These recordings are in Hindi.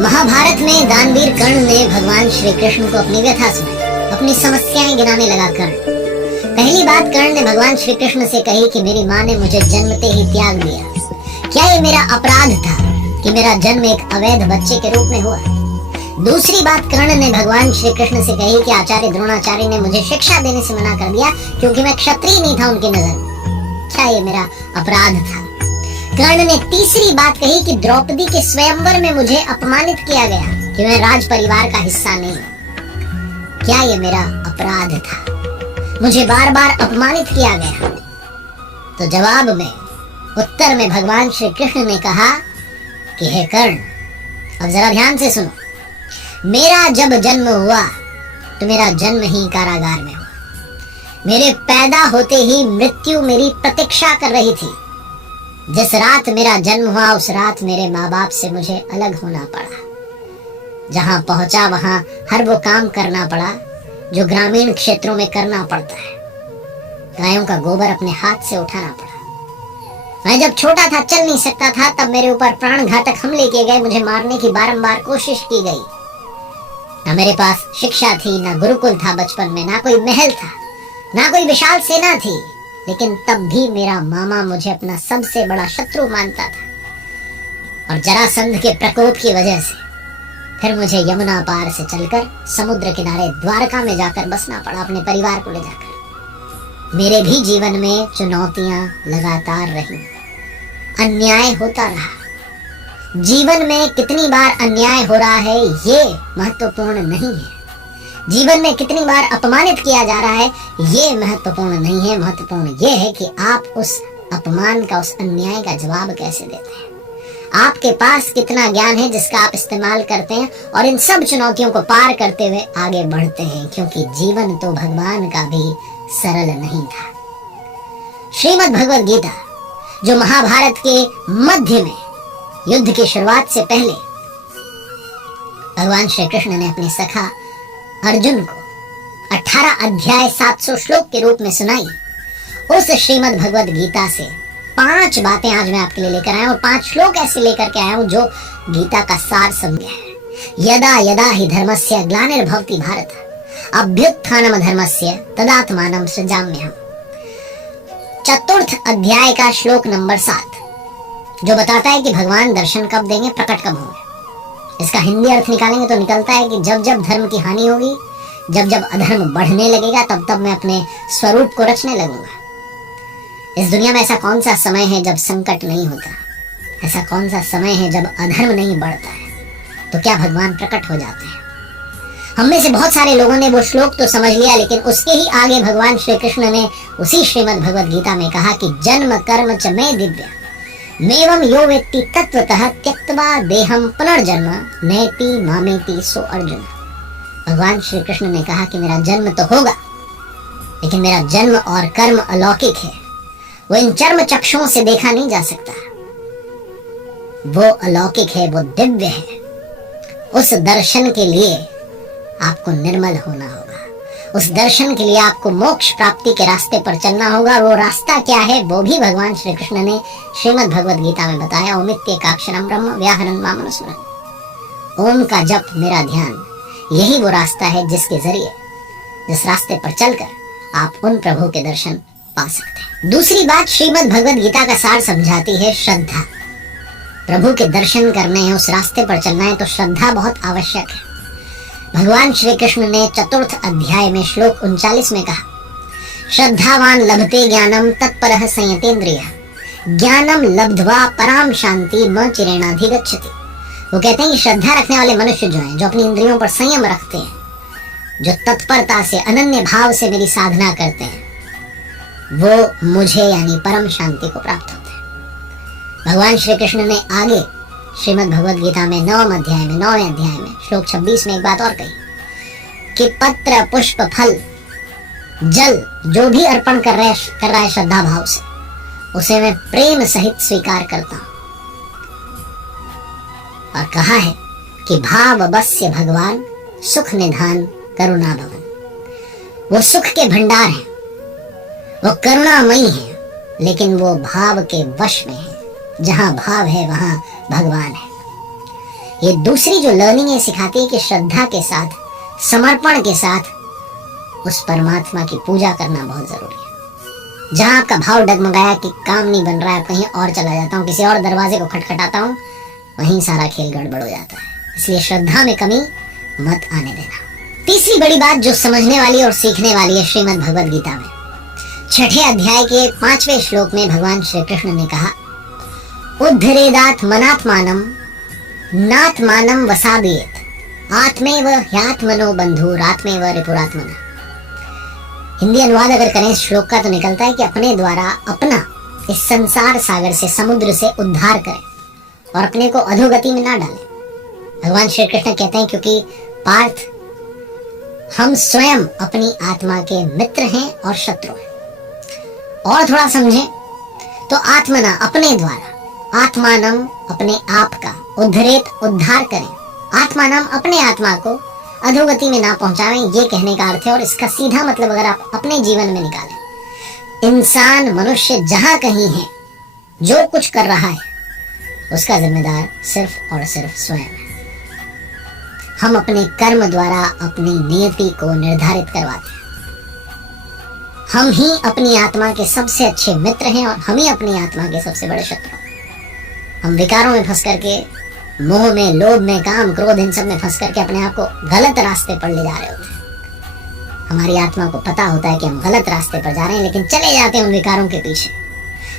महाभारत में दानवीर कर्ण ने भगवान श्री कृष्ण को अपनी व्यथा सुनाई, अपनी समस्याएं गिनाने लगा कर्ण। पहली बात कर्ण ने भगवान श्री कृष्ण से कही कि मेरी माँ ने मुझे जन्मते ही त्याग दिया। क्या ये मेरा अपराध था कि मेरा जन्म एक अवैध बच्चे के रूप में हुआ? दूसरी बात कर्ण ने भगवान श्री कृष्ण से कही कि आचार्य द्रोणाचार्य ने मुझे शिक्षा देने से मना कर दिया क्योंकि मैं क्षत्रिय नहीं था उनकी नजर में। क्या ये मेरा अपराध था? कर्ण ने तीसरी बात कही कि द्रौपदी के स्वयंवर में मुझे अपमानित किया गया कि मैं राज परिवार का हिस्सा नहीं हूं। क्या ये मेरा अपराध था? मुझे बार बार अपमानित किया गया। तो जवाब में, उत्तर में भगवान श्री कृष्ण ने कहा कि हे कर्ण, अब जरा ध्यान से सुनो। मेरा जब जन्म हुआ तो मेरा जन्म ही कारागार में हुआ। मेरे पैदा होते ही मृत्यु मेरी प्रतीक्षा कर रही थी। जिस रात मेरा जन्म हुआ उस रात मेरे माँ बाप से मुझे अलग होना पड़ा। जहां पहुंचा वहां हर वो काम करना पड़ा जो ग्रामीण क्षेत्रों में करना पड़ता है। गायों का गोबर अपने हाथ से उठाना पड़ा। मैं जब छोटा था, चल नहीं सकता था, तब मेरे ऊपर प्राण घातक हमले किए गए। मुझे मारने की बारंबार कोशिश की गई। ना मेरे पास शिक्षा थी, ना गुरुकुल था बचपन में, ना कोई महल था, ना कोई विशाल सेना थी। लेकिन तब भी मेरा मामा मुझे अपना सबसे बड़ा शत्रु मानता था। और जरासंध के प्रकोप की वजह से फिर मुझे यमुना पार से चलकर समुद्र किनारे द्वारका में जाकर बसना पड़ा, अपने परिवार को ले जाकर। मेरे भी जीवन में चुनौतियां लगातार रही, अन्याय होता रहा। जीवन में कितनी बार अन्याय हो रहा है ये महत्वपूर्ण नहीं है। जीवन में कितनी बार अपमानित किया जा रहा है ये महत्वपूर्ण नहीं है। महत्वपूर्ण ये है कि आप उस अपमान का, उस अन्याय का जवाब कैसे देते हैं। आपके पास कितना ज्ञान है जिसका आप इस्तेमाल करते हैं और इन सब चुनौतियों को पार करते हुए आगे बढ़ते हैं, क्योंकि जीवन तो भगवान का भी सरल नहीं था। श्रीमद् भगवद गीता, जो महाभारत के मध्य में युद्ध की शुरुआत से पहले भगवान श्री कृष्ण ने अपने सखा अर्जुन को 18 अध्याय 700 श्लोक के रूप में सुनाई, उस श्रीमद् भगवद गीता से 5 बातें आज मैं आपके लिए लेकर आया हूं और 5 श्लोक ऐसे लेकर के आया हूं जो गीता का सार समझे है। यदा यदा हि धर्मस्य ग्लानिर्भवति भारत अभ्युत्थानम धर्मस्य तदात्मानं सृजाम्यहम्। चतुर्थ अध्याय का श्लोक नंबर 7 जो बताता है कि भगवान दर्शन कब देंगे, प्रकट कब होंगे। इसका हिंदी अर्थ निकालेंगे तो निकलता है कि जब जब धर्म की हानि होगी, जब जब अधर्म बढ़ने लगेगा, तब तब मैं अपने स्वरूप को रचने लगूंगा। इस दुनिया में ऐसा कौन सा समय है जब संकट नहीं होता? ऐसा कौन सा समय है जब अधर्म नहीं बढ़ता है? तो क्या भगवान प्रकट हो जाते हैं? हम में से बहुत सारे लोगों ने वो श्लोक तो समझ लिया, लेकिन उसके ही आगे भगवान श्री कृष्ण ने उसी श्रीमद् भगवद गीता में कहा कि जन्म कर्म च मे दिव्य मेवं यो वेत्ति तत्वतः त्यक्त्वा देहं पुनर्जन्म नैति मामेति सो अर्जुन। भगवान श्री कृष्ण ने कहा कि मेरा जन्म तो होगा, लेकिन मेरा जन्म और कर्म अलौकिक है। वो इन चर्म चक्षुओं से देखा नहीं जा सकता। वो अलौकिक है, वो दिव्य है। उस दर्शन के लिए आपको निर्मल होना होगा। उस दर्शन के लिए आपको मोक्ष प्राप्ति के रास्ते पर चलना होगा। और वो रास्ता क्या है वो भी भगवान श्री कृष्ण ने श्रीमद् भगवद गीता में बताया। ओमित्येकाक्षरं ब्रह्म व्याहरन् मामनुस्मरन्। ओम का जप, मेरा ध्यान, यही वो रास्ता है जिसके जरिए, जिस रास्ते पर चलकर आप उन प्रभु के दर्शन पा सकते हैं। दूसरी बात श्रीमद् भगवद गीता का सार समझाती है श्रद्धा। प्रभु के दर्शन करने हैं, उस रास्ते पर चलना है तो श्रद्धा बहुत आवश्यक है। भगवान श्री कृष्ण ने चतुर्थ अध्याय में श्लोक 39 में कहा, श्रद्धावान लभते ज्ञानम तत्परः संयतेन्द्रियः ज्ञानम लब्ध्वा पराम शांति म चिरेणाधिगच्छति। वो कहते हैं कि श्रद्धा रखने वाले मनुष्य जो हैं, जो अपनी इंद्रियों पर संयम रखते हैं, जो तत्परता से, अनन्य भाव से मेरी साधना करते हैं, वो मुझे यानी परम शांति को प्राप्त होते हैं। भगवान श्री कृष्ण ने आगे श्रीमद् भगवद गीता में 9वें अध्याय में श्लोक 26 में एक बात और कही कि पत्र पुष्प फल जल जो भी अर्पण कर रहा है श्रद्धा भाव से, उसे मैं प्रेम सहित स्वीकार करता हूं। और कहा है कि भाव बस्य भगवान सुख निधान करुणा भवन। वो सुख के भंडार हैं, वो करुणामयी है, लेकिन वो भाव के वश में है। जहां भाव है वहां भगवान है। ये दूसरी जो लर्निंग है सिखाती है कि श्रद्धा के साथ, समर्पण के साथ उस परमात्मा की पूजा करना बहुत जरूरी है। जहां आपका भाव डगमगाया कि काम नहीं बन रहा है, कहीं और चला जाता हूँ, किसी और दरवाजे को खटखटाता हूँ, वहीं सारा खेल गड़बड़ हो जाता है। इसलिए श्रद्धा में कमी मत आने देना। तीसरी बड़ी बात जो समझने वाली और सीखने वाली है, श्रीमद् भगवद गीता में 6ठे अध्याय के 5वें श्लोक में भगवान श्री कृष्ण ने कहा, उद्धरेदात्मनात्मानं नात्मानं वसादयेत् आत्मैव ह्यात्मनो बंधुरात्मैव रिपुरात्मनः। हिंदी अनुवाद अगर करें इस श्लोक का तो निकलता है कि अपने द्वारा अपना इस संसार सागर से, समुद्र से उद्धार करें और अपने को अधोगति में ना डालें। भगवान श्री कृष्ण कहते हैं क्योंकि पार्थ, हम स्वयं अपनी आत्मा के मित्र हैं और शत्रु हैं। और थोड़ा समझें तो आत्मना अपने द्वारा, आत्मानम अपने आप का, उद्धरेत उद्धार करें, आत्मानम अपने आत्मा को अधोगति में ना पहुंचावें, ये कहने का अर्थ है। और इसका सीधा मतलब अगर आप अपने जीवन में निकालें, इंसान, मनुष्य जहां कहीं है, जो कुछ कर रहा है, उसका जिम्मेदार सिर्फ और सिर्फ स्वयं है। हम अपने कर्म द्वारा अपनी नियति को निर्धारित करवाते हैं। हम ही अपनी आत्मा के सबसे अच्छे मित्र हैं और हम ही अपनी आत्मा के सबसे बड़े शत्रु। हम विकारों में फंस करके, मोह में, लोभ में, काम, क्रोध, इन सब में फंस करके अपने आप को गलत रास्ते पर ले जा रहे होते हैं। हमारी आत्मा को पता होता है कि हम गलत रास्ते पर जा रहे हैं, लेकिन चले जाते हैं उन विकारों के पीछे।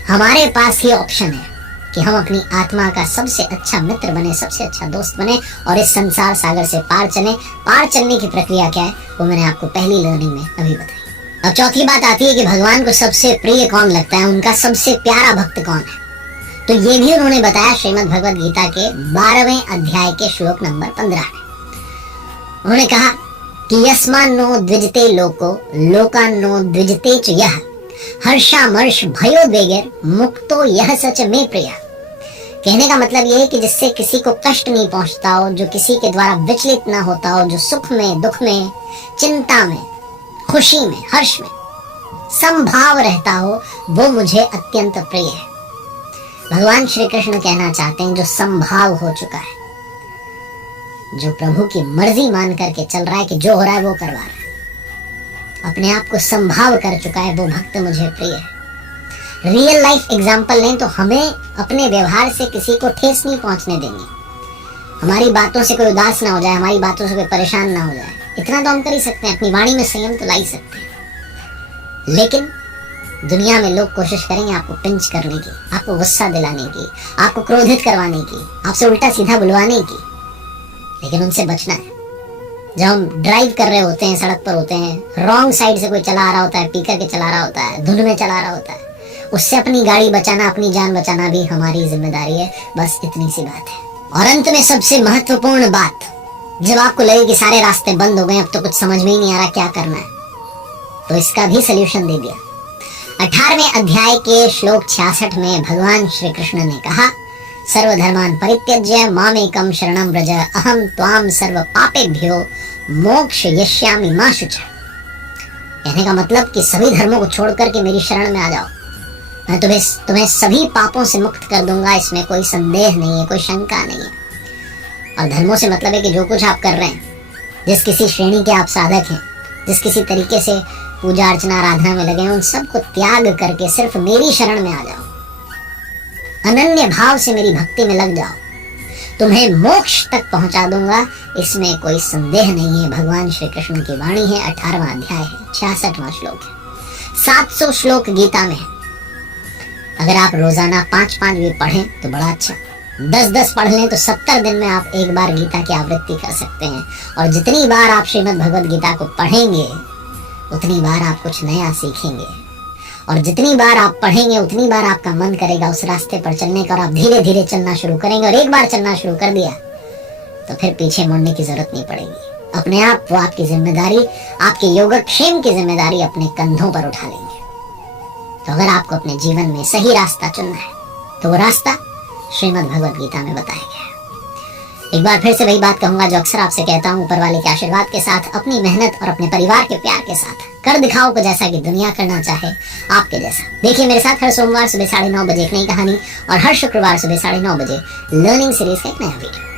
हमारे पास ये ऑप्शन है कि हम अपनी आत्मा का सबसे अच्छा मित्र बने, सबसे अच्छा दोस्त बने और इस संसार सागर से पार चले। पार चलने की प्रक्रिया क्या है वो मैंने आपको पहली लर्निंग में अभी बताई। अब चौथी बात आती है कि भगवान को सबसे प्रिय कौन लगता है, उनका सबसे प्यारा भक्त कौन है। तो ये भी उन्होंने बताया श्रीमद् भगवद गीता के 12वें अध्याय के श्लोक नंबर 15 में। उन्होंने कहा कि यस्मान्नो द्विजते लोको लोकान्नो द्विजते च यः हर्षामर्ष भयोद्वेगैर मुक्तो यह सच में प्रिय। कहने का मतलब यह है कि जिससे किसी को कष्ट नहीं पहुंचता हो, जो किसी के द्वारा विचलित ना होता हो, जो सुख में, दुख में, चिंता में, खुशी में, हर्ष में समभाव रहता हो, वो मुझे अत्यंत प्रिय है। भगवान श्री कृष्ण कहना चाहते हैं जो समभाव हो चुका है, जो प्रभु की मर्जी मान करके चल रहा है कि जो हो रहा है वो करवा रहा है, अपने आप को संभाव कर चुका है, वो भक्त मुझे प्रिय है। रियल लाइफ एग्जाम्पल लें तो हमें अपने व्यवहार से किसी को ठेस नहीं पहुंचने देंगे। हमारी बातों से कोई उदास ना हो जाए, हमारी बातों से कोई परेशान ना हो जाए, इतना तो हम कर ही सकते हैं। अपनी वाणी में संयम तो ला ही सकते हैं। लेकिन दुनिया में लोग कोशिश करेंगे आपको पिंच करने की, आपको गुस्सा दिलाने की, आपको क्रोधित करवाने की, आपसे उल्टा सीधा बुलवाने की, लेकिन उनसे बचना है। जब हम ड्राइव कर रहे होते हैं, सड़क पर होते हैं, रॉन्ग साइड से कोई चला आ रहा होता है, पी करके चला रहा होता है, धुन में चला रहा होता है, उससे अपनी गाड़ी बचाना, अपनी जान बचाना भी हमारी जिम्मेदारी है। बस इतनी सी बात है। और अंत में सबसे महत्वपूर्ण बात, जब आपको लगे कि सारे रास्ते बंद हो गए, अब तो कुछ समझ में ही नहीं आ रहा क्या करना है, तो इसका भी सल्यूशन दे दिया। 18वें अध्याय के श्लोक 66 में भगवान श्री कृष्ण ने कहा, सर्वधर्मान परित्यज्य मामेकं शरणं व्रज अहम त्वाम सर्व पापेभ्यो मोक्षयिष्यामि मा शुचः। कहने का मतलब कि सभी धर्मों को छोड़ करके मेरी शरण में आ जाओ, मैं तुम्हें सभी पापों से मुक्त कर दूंगा। इसमें कोई संदेह नहीं है, कोई शंका नहीं है। और धर्मों से मतलब है कि जो कुछ आप कर रहे हैं, जिस किसी श्रेणी के आप साधक हैं, जिस किसी तरीके से पूजा अर्चना आराधना में लगे हैं, उन सबको त्याग करके सिर्फ मेरी शरण में आ जाओ, अनन्य भाव से मेरी भक्ति में लग जाओ, तुम्हें मोक्ष तक पहुंचा दूंगा। इसमें कोई संदेह नहीं है। भगवान श्री कृष्ण की वाणी है, 18वां अध्याय है, 66वां श्लोक है, 700 श्लोक गीता में है। अगर आप रोजाना 5-5 भी पढ़ें तो बड़ा अच्छा, 10-10 पढ़ लें तो 70 दिन में आप एक बार गीता की आवृत्ति कर सकते हैं। और जितनी बार आप श्रीमद् भगवद गीता को पढ़ेंगे उतनी बार आप कुछ नया सीखेंगे, और जितनी बार आप पढ़ेंगे उतनी बार आपका मन करेगा उस रास्ते पर चलने का, और आप धीरे धीरे चलना शुरू करेंगे। और एक बार चलना शुरू कर दिया तो फिर पीछे मुड़ने की जरूरत नहीं पड़ेगी। अपने आप वो आपकी जिम्मेदारी, आपके योगक्षेम की जिम्मेदारी अपने कंधों पर उठा लेंगे। तो अगर आपको अपने जीवन में सही रास्ता चुनना है तो वो रास्ता श्रीमद् भगवद गीता में बताया गया है। एक बार फिर से वही बात कहूंगा जो अक्सर आपसे कहता हूँ, ऊपर वाले के आशीर्वाद के साथ, अपनी मेहनत और अपने परिवार के प्यार के साथ कर दिखाओ को जैसा कि दुनिया करना चाहे आपके जैसा। देखिए मेरे साथ हर सोमवार सुबह 9:30 बजे एक नई कहानी और हर शुक्रवार सुबह 9:30 बजे लर्निंग सीरीज का एक नया वीडियो।